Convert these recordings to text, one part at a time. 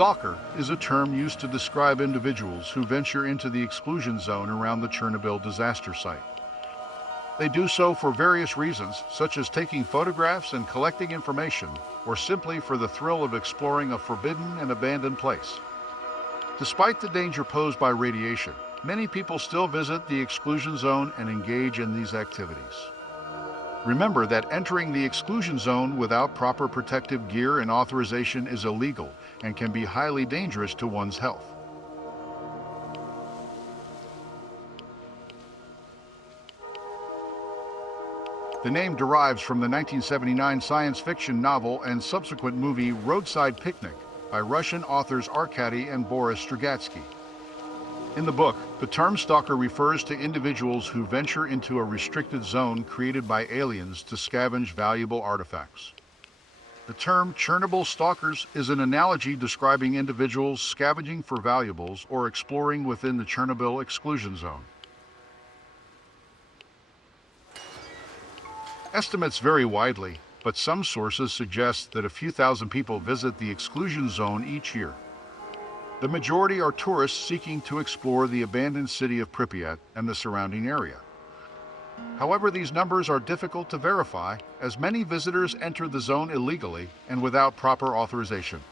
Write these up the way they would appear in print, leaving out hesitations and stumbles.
Stalker is a term used to describe individuals who venture into the exclusion zone around the Chernobyl disaster site. They do so for various reasons, such as taking photographs and collecting information, or simply for the thrill of exploring a forbidden and abandoned place. Despite the danger posed by radiation, many people still visit the exclusion zone and engage in these activities. Remember that entering the exclusion zone without proper protective gear and authorization is illegal and can be highly dangerous to one's health. The name derives from the 1979 science fiction novel and subsequent movie Roadside Picnic by Russian authors Arkady and Boris Strugatsky. In the book, the term stalker refers to individuals who venture into a restricted zone created by aliens to scavenge valuable artifacts. The term Chernobyl stalkers is an analogy describing individuals scavenging for valuables or exploring within the Chernobyl exclusion zone. Estimates vary widely, but some sources suggest that a few thousand people visit the exclusion zone each year. The majority are tourists seeking to explore the abandoned city of Pripyat and the surrounding area. However, these numbers are difficult to verify, as many visitors enter the zone illegally and without proper authorization.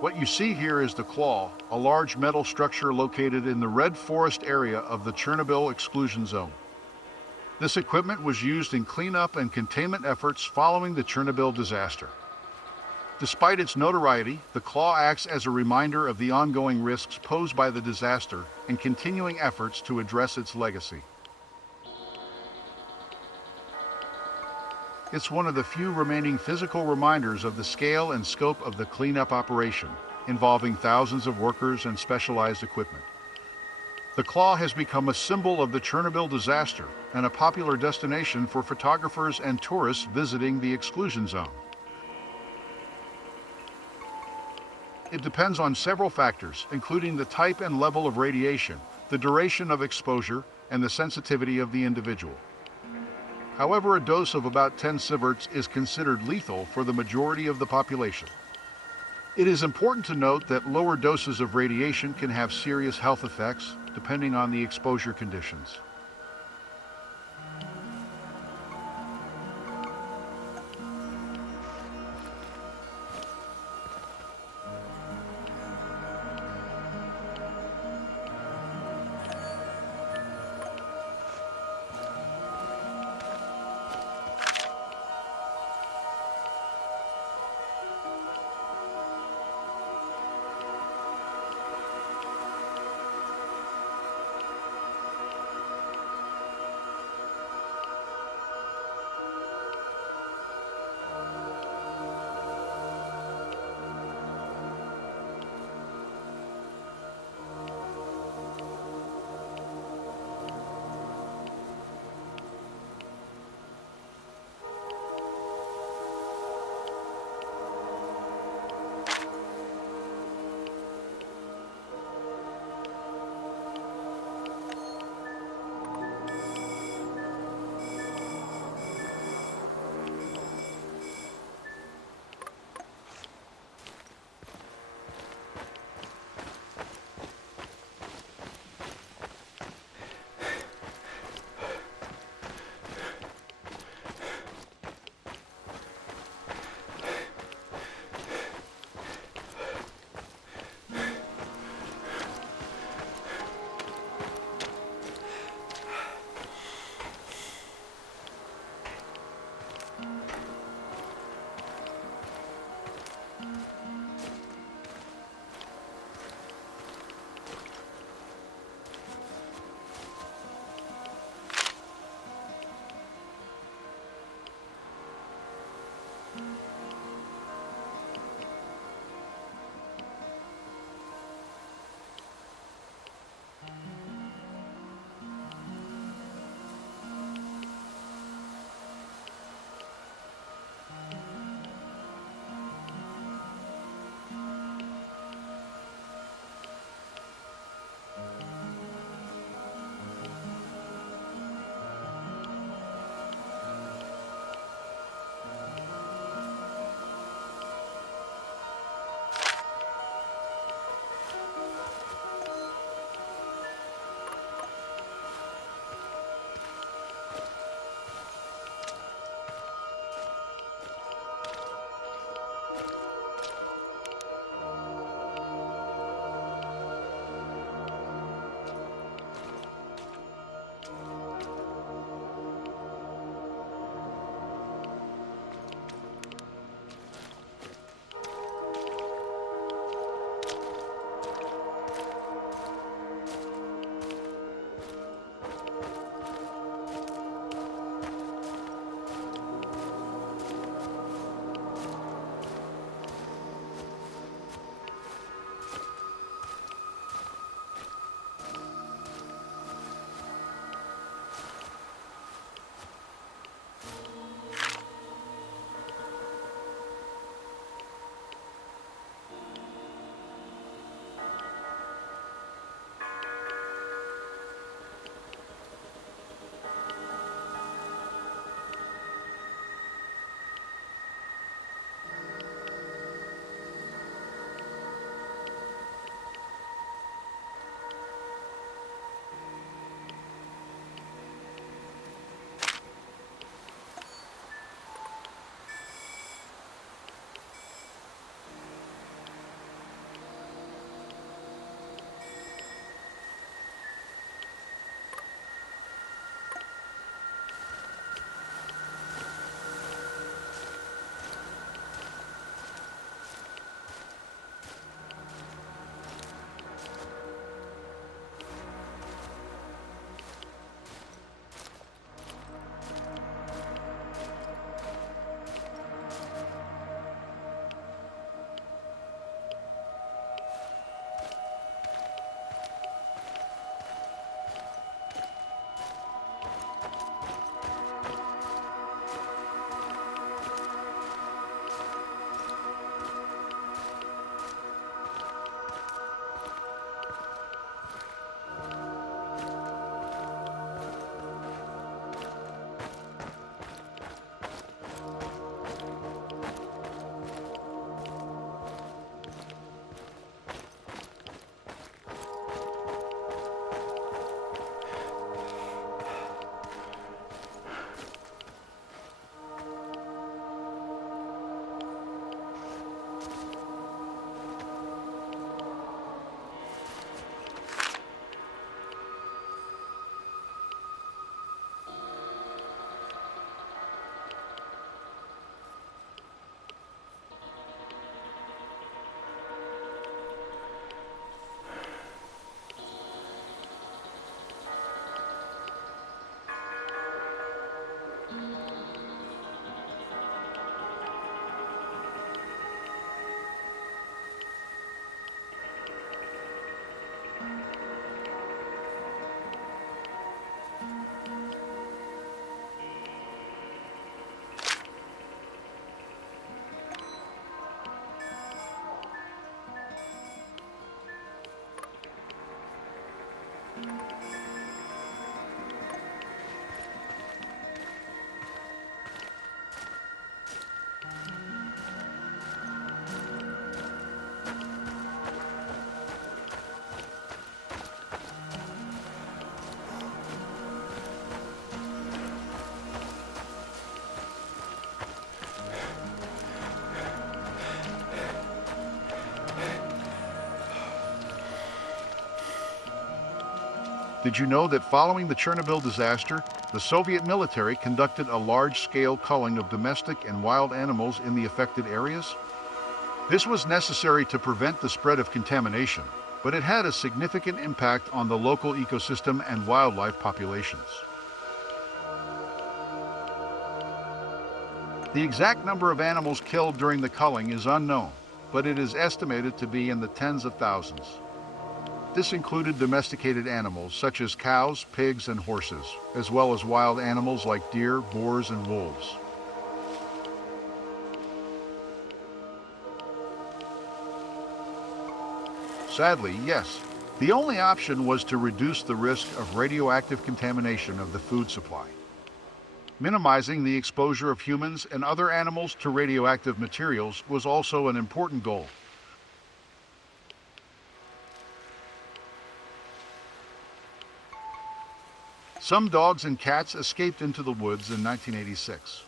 What you see here is the Claw, a large metal structure located in the Red Forest area of the Chernobyl exclusion zone. This equipment was used in cleanup and containment efforts following the Chernobyl disaster. Despite its notoriety, the claw acts as a reminder of the ongoing risks posed by the disaster and continuing efforts to address its legacy. It's one of the few remaining physical reminders of the scale and scope of the cleanup operation, involving thousands of workers and specialized equipment. The claw has become a symbol of the Chernobyl disaster and a popular destination for photographers and tourists visiting the exclusion zone. It depends on several factors, including the type and level of radiation, the duration of exposure, and the sensitivity of the individual. However, a dose of about 10 sieverts is considered lethal for the majority of the population. It is important to note that lower doses of radiation can have serious health effects, depending on the exposure conditions. Did you know that following the Chernobyl disaster, the Soviet military conducted a large-scale culling of domestic and wild animals in the affected areas? This was necessary to prevent the spread of contamination, but it had a significant impact on the local ecosystem and wildlife populations. The exact number of animals killed during the culling is unknown, but it is estimated to be in the tens of thousands. This included domesticated animals such as cows, pigs, and horses, as well as wild animals like deer, boars, and wolves. Sadly, yes, the only option was to reduce the risk of radioactive contamination of the food supply. Minimizing the exposure of humans and other animals to radioactive materials was also an important goal. Some dogs and cats escaped into the woods in 1986.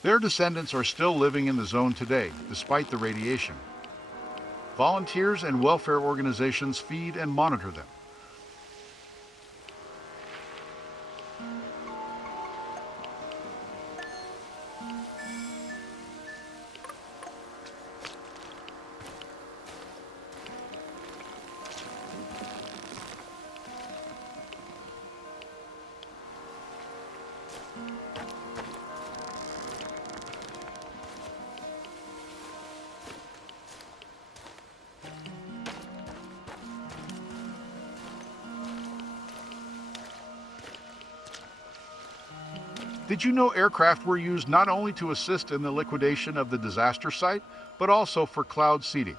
Their descendants are still living in the zone today, despite the radiation. Volunteers and welfare organizations feed and monitor them. Did you know aircraft were used not only to assist in the liquidation of the disaster site, but also for cloud seeding?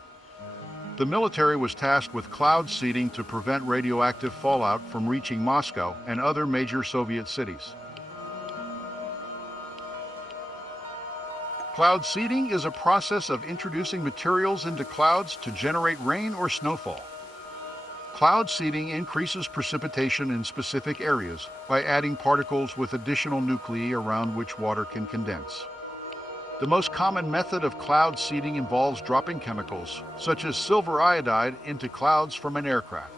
The military was tasked with cloud seeding to prevent radioactive fallout from reaching Moscow and other major Soviet cities. Cloud seeding is a process of introducing materials into clouds to generate rain or snowfall. Cloud seeding increases precipitation in specific areas by adding particles with additional nuclei around which water can condense. The most common method of cloud seeding involves dropping chemicals, such as silver iodide, into clouds from an aircraft.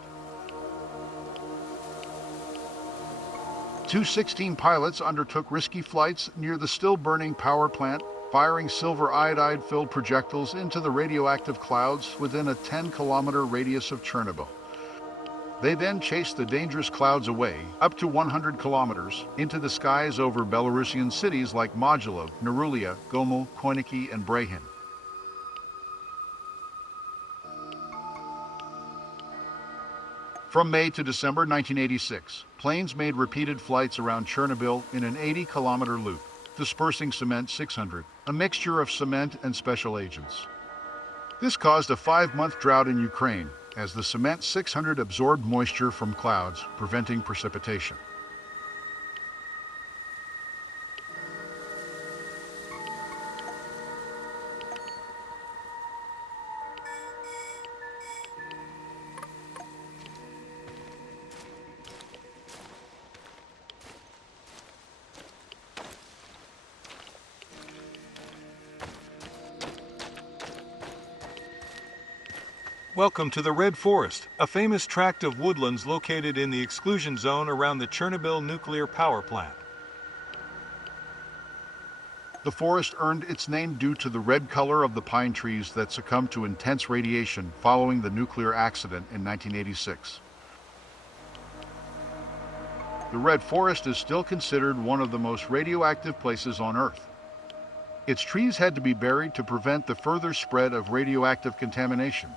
216 pilots undertook risky flights near the still-burning power plant, firing silver iodide-filled projectiles into the radioactive clouds within a 10-kilometer radius of Chernobyl. They then chased the dangerous clouds away, up to 100 kilometers, into the skies over Belarusian cities like Modulo, Norulia, Gomel, Koiniki, and Brehin. From May to December 1986, planes made repeated flights around Chernobyl in an 80-kilometer loop, dispersing Cement 600, a mixture of cement and special agents. This caused a 5-month drought in Ukraine, as the Cement 600 absorbed moisture from clouds, preventing precipitation. Welcome to the Red Forest, a famous tract of woodlands located in the exclusion zone around the Chernobyl nuclear power plant. The forest earned its name due to the red color of the pine trees that succumbed to intense radiation following the nuclear accident in 1986. The Red Forest is still considered one of the most radioactive places on Earth. Its trees had to be buried to prevent the further spread of radioactive contamination.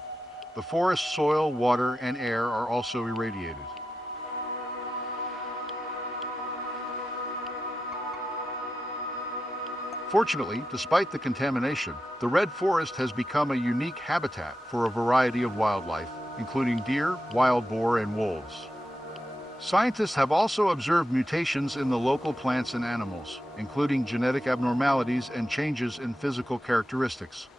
The forest's soil, water, and air are also irradiated. Fortunately, despite the contamination, the Red Forest has become a unique habitat for a variety of wildlife, including deer, wild boar, and wolves. Scientists have also observed mutations in the local plants and animals, including genetic abnormalities and changes in physical characteristics.